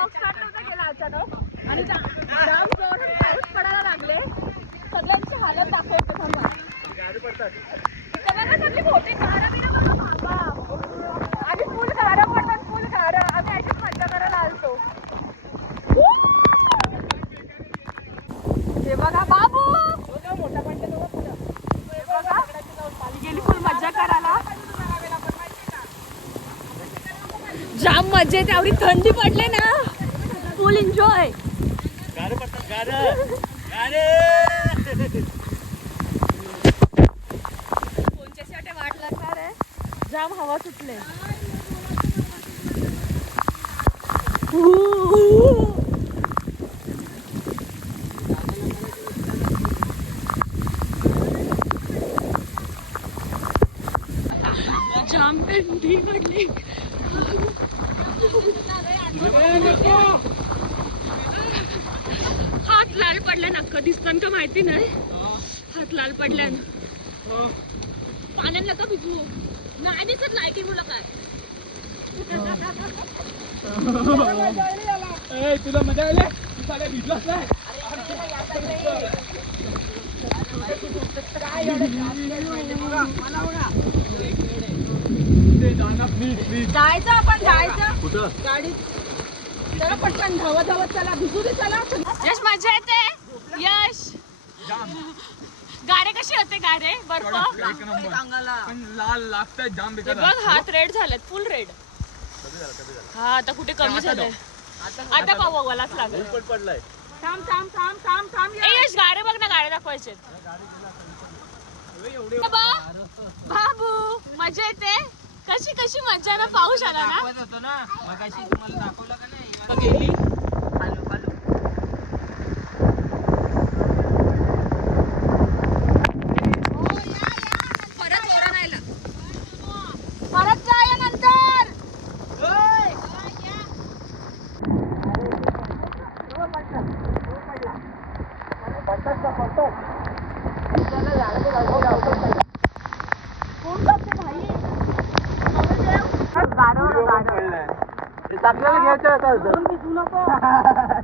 Blog start नव्हता केला अचानक. आणि जाम जोरात पाऊस पडायला लागले. सगळ्यांची हालत दाखवते थांबा. इथं सगळी मोठी गारं बिरं बघा थांबा. आणि फुल गारं पडतात फुल गारं. आम्ही अशीच मजा करायला आलतो. हे बघा बाबू! हे बघा. गेली फुल मजा करायला. जाम मजा येते थंडी पडले ना. फुल एन्जॉय वाटे वाट लागणार आहे? जाम हवा सुटले जाम थंडी पडली. लाल पडला नक्क दिसतं का माहिती नाही. हात लाल पडल्यान पाण्यात नका भिजू. नाही दिसत लाईटी मुलं काय. ए, तुला मजा आली? तू साड्या भिजलास नाही ते जाणार प्लीज प्लीज जायचं आपण जायचं. कुठं? गाडीत चला पटकन धावत धावत चला. भिजू दे चला. यश मजा येते यश. गारे कसे होते गारे बर्फ. एक नंबर. पण लाल लागतंय जाम हे बेकार बघ हात रेड झालेत फुल रेड हा आता कुठे कमी आता झालंय? आता पाहू मलाच लागेल. पण पडलाय. थांब थांब थांब थांब थांब ए यश. गारे बघ ना गाड्या दाखवायचे. बाबू मजा येते. कशी कशी मजा ना पाऊस आला ना. होतो ना. मगाशी तुम्हाला दाखवलं का नाही? गेली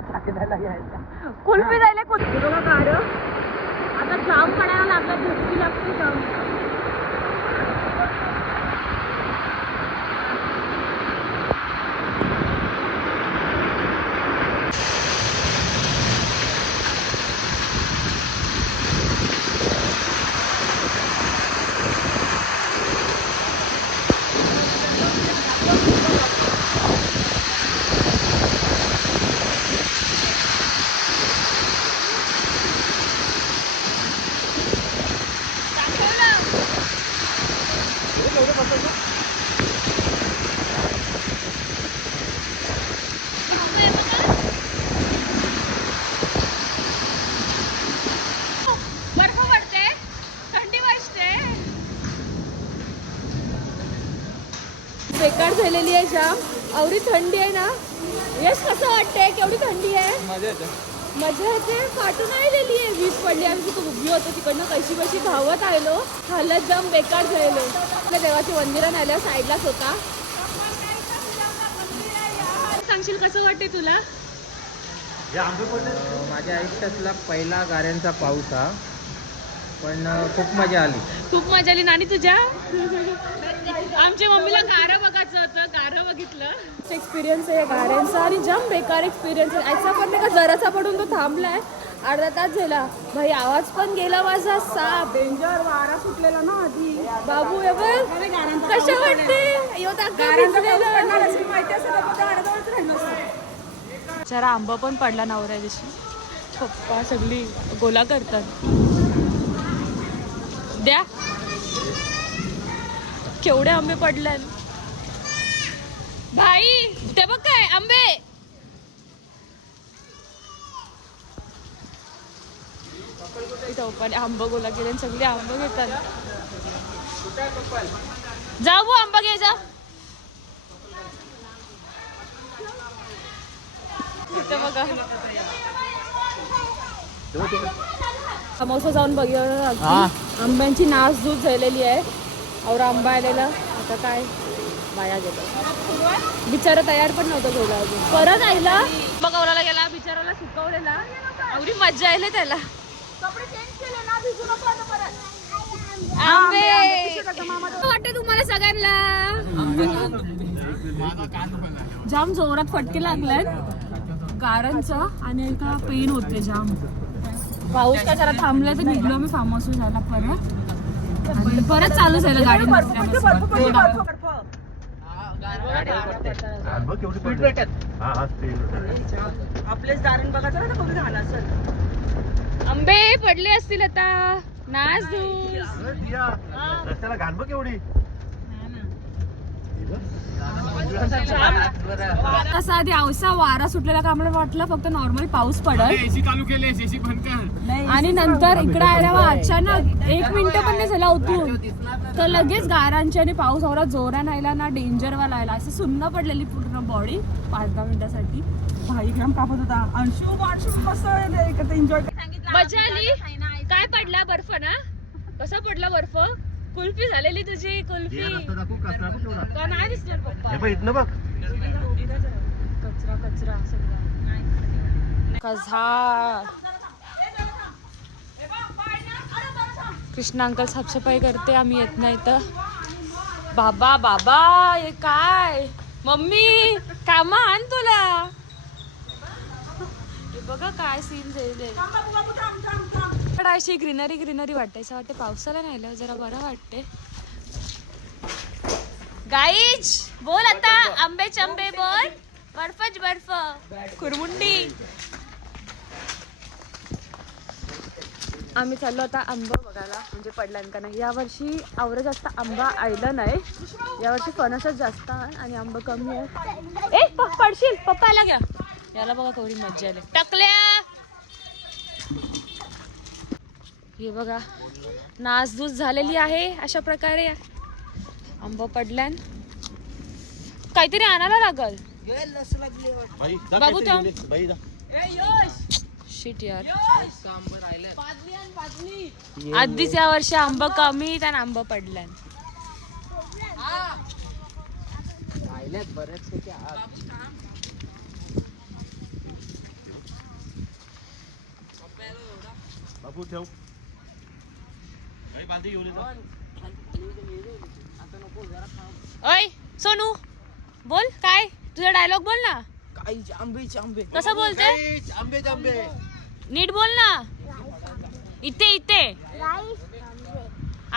टाकलेलं घ्यायचं आता कुल्फी जायला कुल्फी बघा गाड आता जाम पडायला लागला झटकी लागते जाम बर्फ पडते थंडी वाजते बेकार झालेली आहे जाम एवढी थंडी आहे ना? यश कसं वाटतंय? केवढी थंडी आहे? मजा येते. मजा येते? फाटून आलेली आहे वीज पडली आम्ही खूप उभी होतो तिकडनं कशी कशी धावत आलो हालत जाम बेकार झालेलो. आपल्या देवाचे मंदिरं आल्या साईडलाच होता. सांगशील कसं वाटते तुला? माझ्या आयुष्यातला पहिला गाऱ्यांचा पाऊस हा. पण खूप मजा आली. खूप मजा आली. नानी तुझ्या? आमच्या मम्मीला गारं बघायचं होतं गारं बघितलं. एक्सपिरियन्स आहे गाड्यांचा आणि जाम बेकार एक्सपिरियन्स आहे. याचा पण नाही का जराचा पडून तो थांबलाय. अर्धा तास झाला. भाई आवाज पण गेला माझा. साप. डेंजर वारा सुटलेला ना आधी. बाबू हे बघ. कशा वाटते. जरा आंबा पण पडला नवऱ्या दिवशी. पप्पा सगळी गोला करतात. द्या. केवढे आंबे पडले भाई ते बघ काय आंबे. इथं पप्पाने आंबा गोला केले सगळे आंबा घेतात. जा वो आंबा घे जा. बघा. समोसा जाऊन बघूया. हा. आंब्यांची नासधूस झालेली आहे. और आंबा आलेला. आता काय? वाया गेलं बिचारा तयार पण नव्हतं गेला अजून. परत आईला. बघवला गेला बिचाराला सुकवलेला एवढी मज्जा आली त्याला. आंबे. वाटते तुम्हाला सगळ्यांना? जाम जोरात फटके लागल्यात गारांचा आणि एका पेन होते जाम. पाऊस काय जरा थांबला तर निघलो मी फार्म हाऊस जायला परत. परत चालू झालं गाडी स्पीड भेटत. आपलेच दारण बघायचं ना बघू घाला सर? आंबे पडले असतील आता. नाच दूस. रस्त्याला घाण बघ एवढी. असा आधी अवसा वारा सुटलेला का आम्हाला वाटलं? फक्त नॉर्मल पाऊस पडल. एसी चालू केले एसी बंद कर आणि नंतर इकडे आल्यावर अचानक एक मिनिट पण नाही झाला उतरून. तर लगेच गारांची आणि पाऊस एवढा जोरान आला ना डेंजर वाला आला. असं सुन्न पडलेली पूर्ण बॉडी पाच दहा मिनिटासाठी. भाई ग्राम कापत होता. अंशू अंशू मस्त एन्जॉय मजा आली? काय पडला बर्फ ना? कसा पडला बर्फ? कुल्फी झालेली तुझी कुल्फी. दाखवू कचरा बघ तेवढा. का नाही दिसणार पप्पा? हे बघ इथनं बघ. कचरा कचरा सगळा. कझा. कृष्णा अंकल साफसफाई करते आम्ही येत नाही तर बाबा बाबा हे काय? मम्मी कामा आण तुला. हे बघा काय सीन झाले पण अशी ग्रीनरी ग्रीनरी वाटायचं. वाटते पावसाला नाही जरा बरं वाटते गाईज बोल आता. आंबे चंबे बोल. बर्फच बर्फ. कुरमुंडी. आम्ही चाललो आता आंबा बघायला. म्हणजे पडल्यान का नाही. यावर्षी आवरं जास्त आंबा आयला नाही. यावर्षी फणसच जास्त आणि आंबा कमी आहे ए प- पडशील. पप्पाला घ्या. याला बघा कवरी मज्जा आली. टाकल्या. हे बघा नासधूस झालेली आहे अशा प्रकारे. आंबा पडल्यान. काहीतरी आणायला लागल. जा. शिट यार. आधीच या वर्षी आंब कमी आणि आंब पडल्यान. बाबू ठेव. बाई, बालदी घेऊन ये जा. ओय सोनू बोल काय? तुझा डायलॉग बोल ना. काही आंबे आंबे. कसं बोलते? बाई, आंबे आंबे. नीट बोल ना. इथे इथे.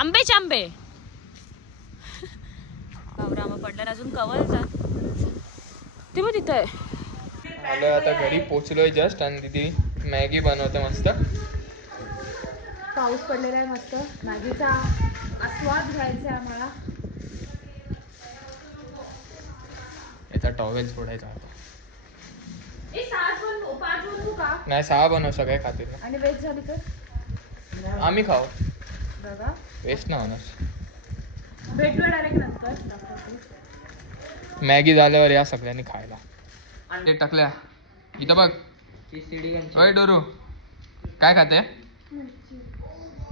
आंबेच आंबे. बाबरा आंबा पडल्यावर अजून कवल जा ते बघ तिथे आलो आता घरी पोचलोय जस्ट आणि तिथे मॅगी बनवते मस्त. पाऊस पडलेला आहे मस्त. मॅगीचा आस्वाद घ्यायचा आहे आम्हाला. याचा टॉवेल सोडायचा आता ए, सात बनवू, पाच बनवू का? नाही सहा बनव सगळे खातील ना. आणि वेज झाली तर? आम्ही खाऊ. बघा. वेस्ट ना होणार. भेटूया डायरेक्ट नंतर. मॅगी झाल्यावर या सगळ्यांनी खायला. ते टाकल्या. इथं बघ. ओय डोरू. काय खाते?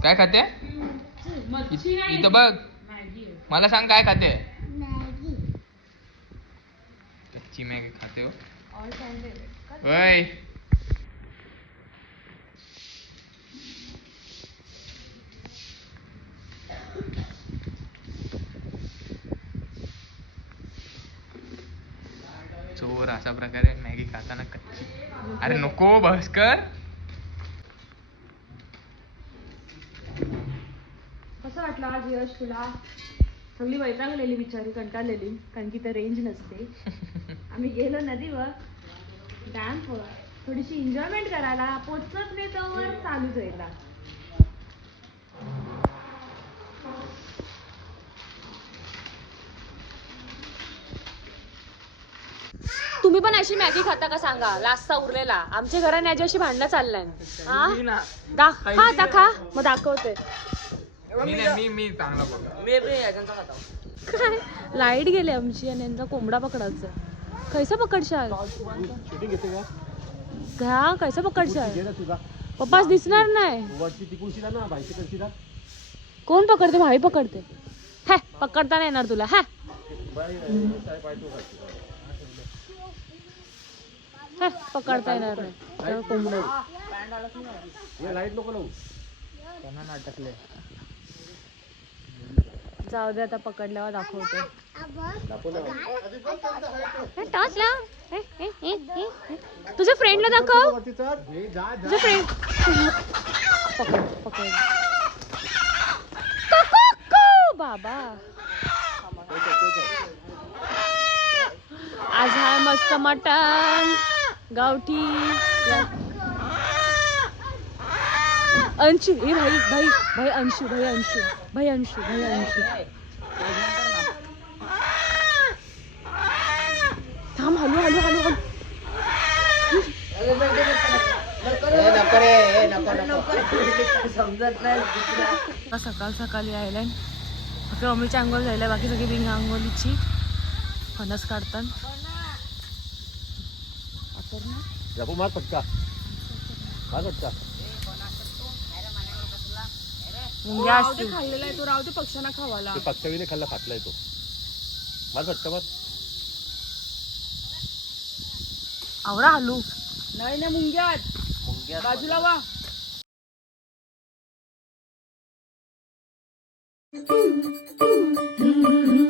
काय खाते? इथं बघ. मला सांग काय खाते? कच्ची मॅगी खाते हो. चोर अशा प्रकारे मॅगी खाताना कच्ची. अरे नको भास्कर कसं वाटलं आज यश तुला सगळी वैतागलेली बिचारी कंटाळलेली कारण की तर रेंज नसते. आम्ही गेलो नदीवर डॅमवर थोडीशी एन्जॉयमेंट करायला पोचत नाही तर चालूच यायला तुम्ही पण अशी मॅगी खाता का सांगा? लास्टचा उरलेला. आमच्या घराने याची अशी भांडणं चाललंय हा दा हा दाखा मग दाखवते. मी नाही मी मी चांगला बघ काय? लाइट गेली आमची आणि यांचा कोंबडा पकडायचा. कैसा पकडशाल? शूटिंग घेते का? घ्या कैसा पकडशाल? ना तुझा. पप्पाच दिसणार नाही. कोण पकडते? भाई पकडते. हॅ पकडता नाही येणार तुला. हॅ. हे, पकडता येणार नाही. तेव्हा कोंबडं त्यांना नाटकले. जाऊ दे आता पकडल्यावर दाखवते. टॉर्च लाव. तुझ्या फ्रेंडला दाखव. तुझ्या फ्रेंड पकड पकड. बाबा. आज हाय मस्त मटण. गावठी. अंशू ए भाई भाई भाई अंशू भाई अंशू भाई अंशू भाई अंशू. थांब हलू हलू हलू हलू. सकाळ सकाळी यायलाय. फक्त मम्मीची आंघोळ झाली बाकी सगळी बिंग आंघोलीची फणस काढतात जपू मार पटका. मार पटका. मुंग्या असतील. खाल्लेला आहे तो राव ते पक्ष्यांना खावाला ते पक्षावीने खाल्ला फाटलाय तो. मार पटका मार आवरा हलू नाही ना मुंग्यात. बाजूला वा.